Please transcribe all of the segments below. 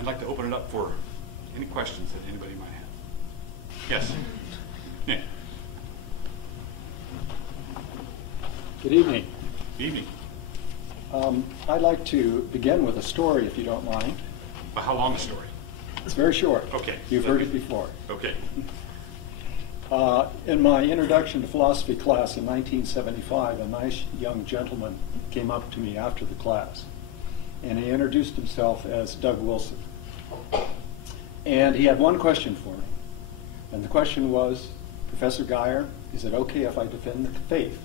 I'd like to open it up for any questions that anybody might have. Yes? Nick? Good evening. Good evening. I'd like to begin with a story, if you don't mind. How long a story? It's very short. Okay. You've heard it before. Okay. In my introduction to philosophy class in 1975, a nice young gentleman came up to me after the class, and he introduced himself as Doug Wilson. And he had one question for me, and the question was, Professor Gier, is it okay if I defend the faith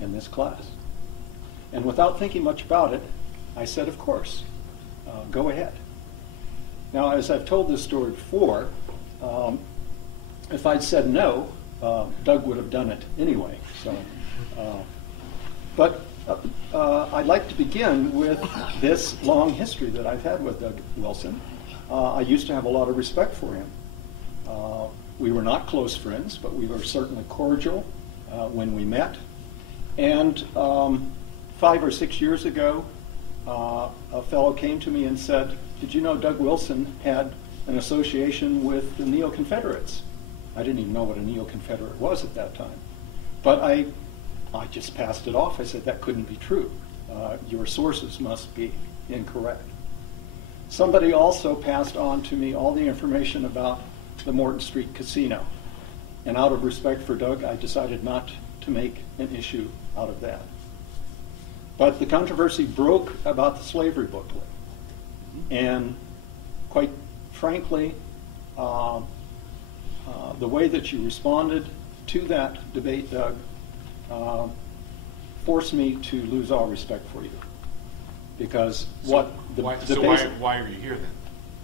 in this class? And without thinking much about it, I said, of course, go ahead. Now, as I've told this story before, if I'd said no, Doug would have done it anyway. So, but I'd like to begin with this long history that I've had with Doug Wilson. I used to have a lot of respect for him. We were not close friends, but we were certainly cordial when we met. And 5 or 6 years ago, a fellow came to me and said, did you know Doug Wilson had an association with the Neo-Confederates? I didn't even know what a Neo-Confederate was at that time. But I just passed it off. I said, that couldn't be true. Your sources must be incorrect. Somebody also passed on to me all the information about the Morton Street Casino. And out of respect for Doug, I decided not to make an issue out of that. But the controversy broke about the slavery booklet. And quite frankly, the way that you responded to that debate, Doug, forced me to lose all respect for you. Because why are you here then?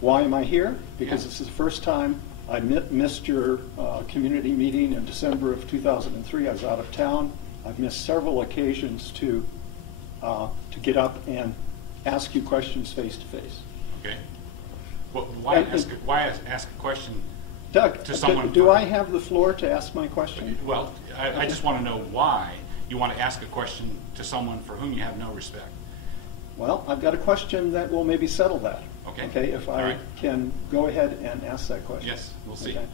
Why am I here? Because this is the first time I missed your community meeting in December of 2003. I was out of town. I've missed several occasions to get up and ask you questions face to face. Okay. Well, why ask a question Doug, to someone? Do I have the floor to ask my question? Well, I just want to know why you want to ask a question to someone for whom you have no respect. Well, I've got a question that will maybe settle that. Okay. If I can go ahead and ask that question. Yes, we'll see. Okay?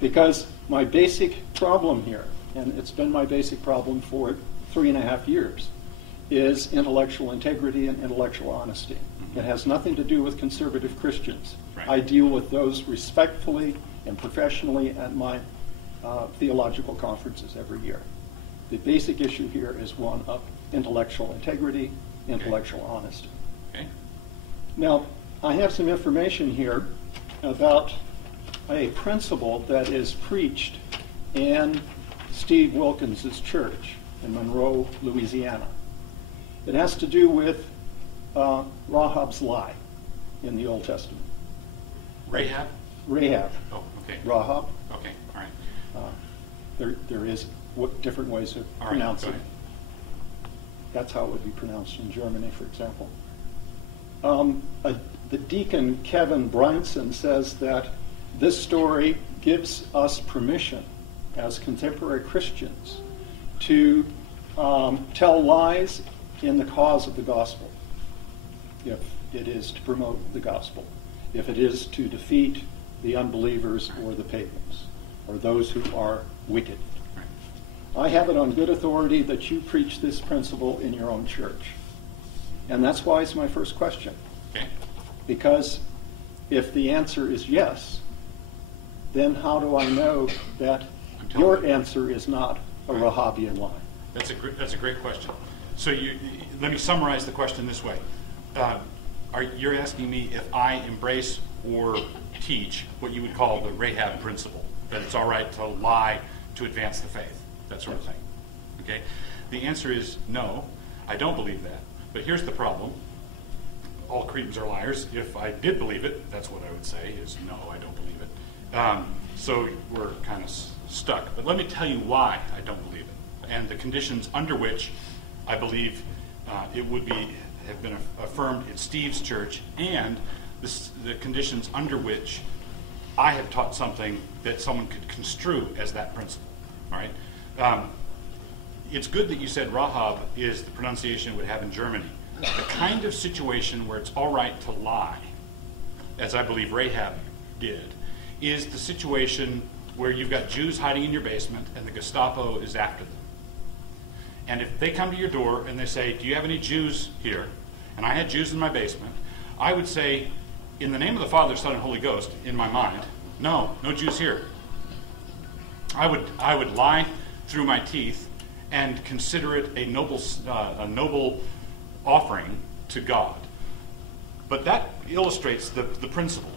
Because my basic problem here, and it's been my basic problem for 3.5 years, is intellectual integrity and intellectual honesty. Mm-hmm. It has nothing to do with conservative Christians. Right. I deal with those respectfully and professionally at my theological conferences every year. The basic issue here is one of intellectual integrity, intellectual honesty. Okay. Now, I have some information here about a principle that is preached in Steve Wilkins' church in Monroe, Louisiana. It has to do with Rahab's lie in the Old Testament. Rahab? Rahab. Oh, okay. Rahab. Okay, all right. There is different ways of pronouncing it. That's how it would be pronounced in Germany, for example. The deacon, Kevin Brunson, says that this story gives us permission as contemporary Christians to tell lies in the cause of the gospel, if it is to promote the gospel, if it is to defeat the unbelievers or the pagans, or those who are wicked. I have it on good authority that you preach this principle in your own church. And that's why it's my first question. Okay. Because if the answer is yes, then how do I know that your answer is not a Rahabian lie? That's a great question. So let me summarize the question this way. You're asking me if I embrace or teach what you would call the Rahab principle, that it's all right to lie to advance the faith, that sort of thing. Okay? The answer is no, I don't believe that. But here's the problem. All Cretans are liars. If I did believe it, that's what I would say, is no, I don't believe it. So we're kind of stuck. But let me tell you why I don't believe it, and the conditions under which I believe it would have been affirmed in Steve's church, and the conditions under which I have taught something that someone could construe as that principle. All right? It's good that you said Rahab is the pronunciation it would have in Germany. The kind of situation where it's all right to lie as I believe Rahab did, is the situation where you've got Jews hiding in your basement and the Gestapo is after them. And if they come to your door and they say, do you have any Jews here? And I had Jews in my basement, I would say, in the name of the Father, Son, and Holy Ghost, in my mind, no Jews here. I would lie through my teeth and consider it a noble offering to God. But that illustrates the principle.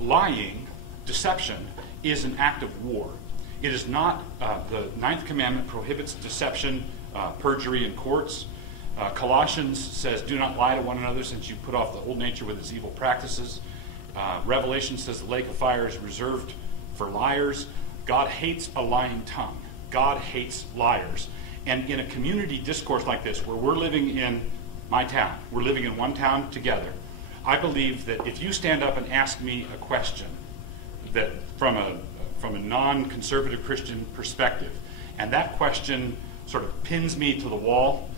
Lying, deception, is an act of war. It is not, the ninth commandment prohibits deception, perjury in courts. Colossians says, do not lie to one another, since you put off the old nature with its evil practices. Revelation says the lake of fire is reserved for liars. God hates a lying tongue. God hates liars. And in a community discourse like this, where we're living in my town, we're living in one town together, I believe that if you stand up and ask me a question that from a non-conservative Christian perspective, and that question sort of pins me to the wall,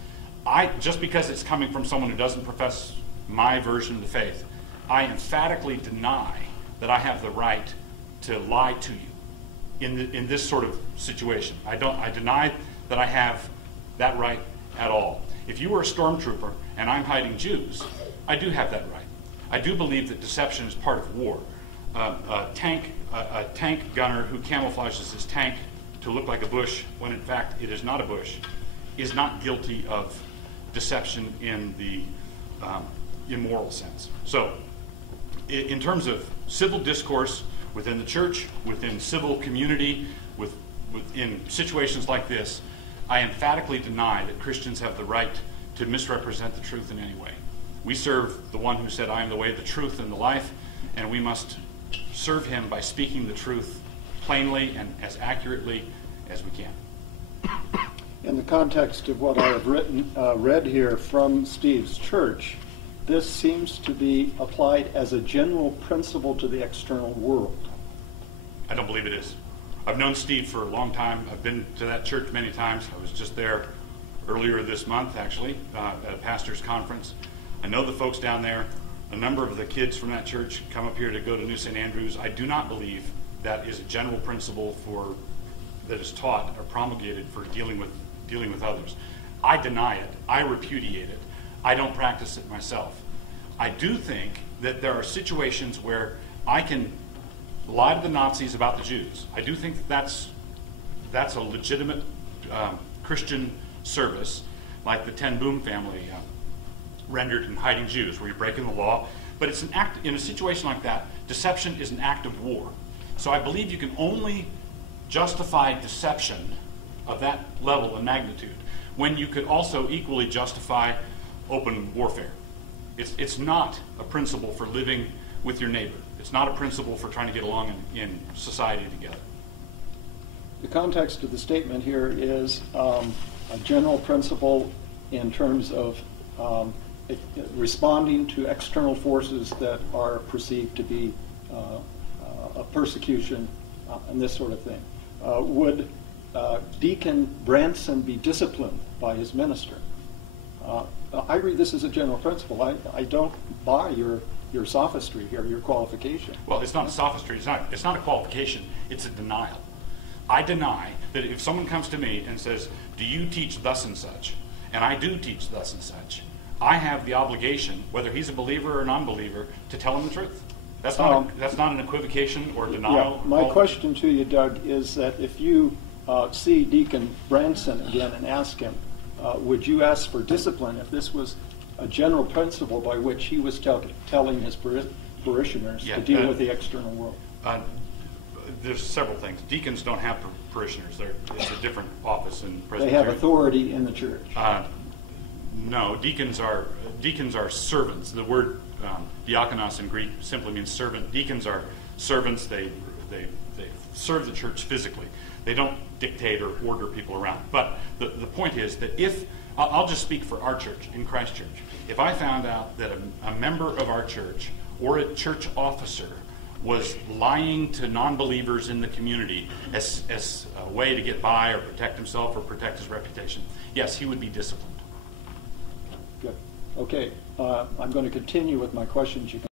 just because it's coming from someone who doesn't profess my version of the faith, I emphatically deny that I have the right to lie to you in this sort of situation. I deny that I have that right at all. If you were a stormtrooper and I'm hiding Jews, I do have that right. I do believe that deception is part of war. A tank gunner who camouflages his tank to look like a bush when in fact it is not a bush is not guilty of deception in the immoral sense. So, in terms of civil discourse within the church, within civil community, within situations like this, I emphatically deny that Christians have the right to misrepresent the truth in any way. We serve the one who said, I am the way, the truth, and the life, and we must serve him by speaking the truth plainly and as accurately as we can. In the context of what I have read here from Steve's church, this seems to be applied as a general principle to the external world. I don't believe it is. I've known Steve for a long time. I've been to that church many times. I was just there earlier this month, actually, at a pastor's conference. I know the folks down there. A number of the kids from that church come up here to go to New St. Andrews. I do not believe that is a general principle that is taught or promulgated for dealing with others. I deny it. I repudiate it. I don't practice it myself. I do think that there are situations where I can lie to the Nazis about the Jews. I do think that that's a legitimate Christian service, like the Ten Boom family rendered in hiding Jews, where you're breaking the law. But it's an act, in a situation like that, deception is an act of war. So I believe you can only justify deception of that level and magnitude when you could also equally justify open warfare. It's not a principle for living with your neighbor. It's not a principle for trying to get along in society together. The context of the statement here is a general principle in terms of responding to external forces that are perceived to be a persecution and this sort of thing. Would Deacon Branson be disciplined by his minister? I read this as a general principle. I don't buy your sophistry here, your qualification. Well, it's not sophistry. It's not a qualification. It's a denial. I deny that if someone comes to me and says, do you teach thus and such? And I do teach thus and such. I have the obligation, whether he's a believer or non-believer, to tell him the truth. That's not an equivocation or denial. Yeah, my question to you, Doug, is that if you see Deacon Branson again and ask him, would you ask for discipline if this was a general principle by which he was telling his parishioners to deal with the external world? There's several things. Deacons don't have parishioners. It's a different office in Presbyterian. They have authority in the church. No, deacons are servants. The word diakonos in Greek simply means servant. Deacons are servants. They serve the church physically. They don't dictate or order people around. But the point is that if I'll just speak for our church in Christ Church. If I found out that a member of our church or a church officer was lying to non-believers in the community as a way to get by or protect himself or protect his reputation, yes, he would be disciplined. Good. Okay. I'm going to continue with my questions. You can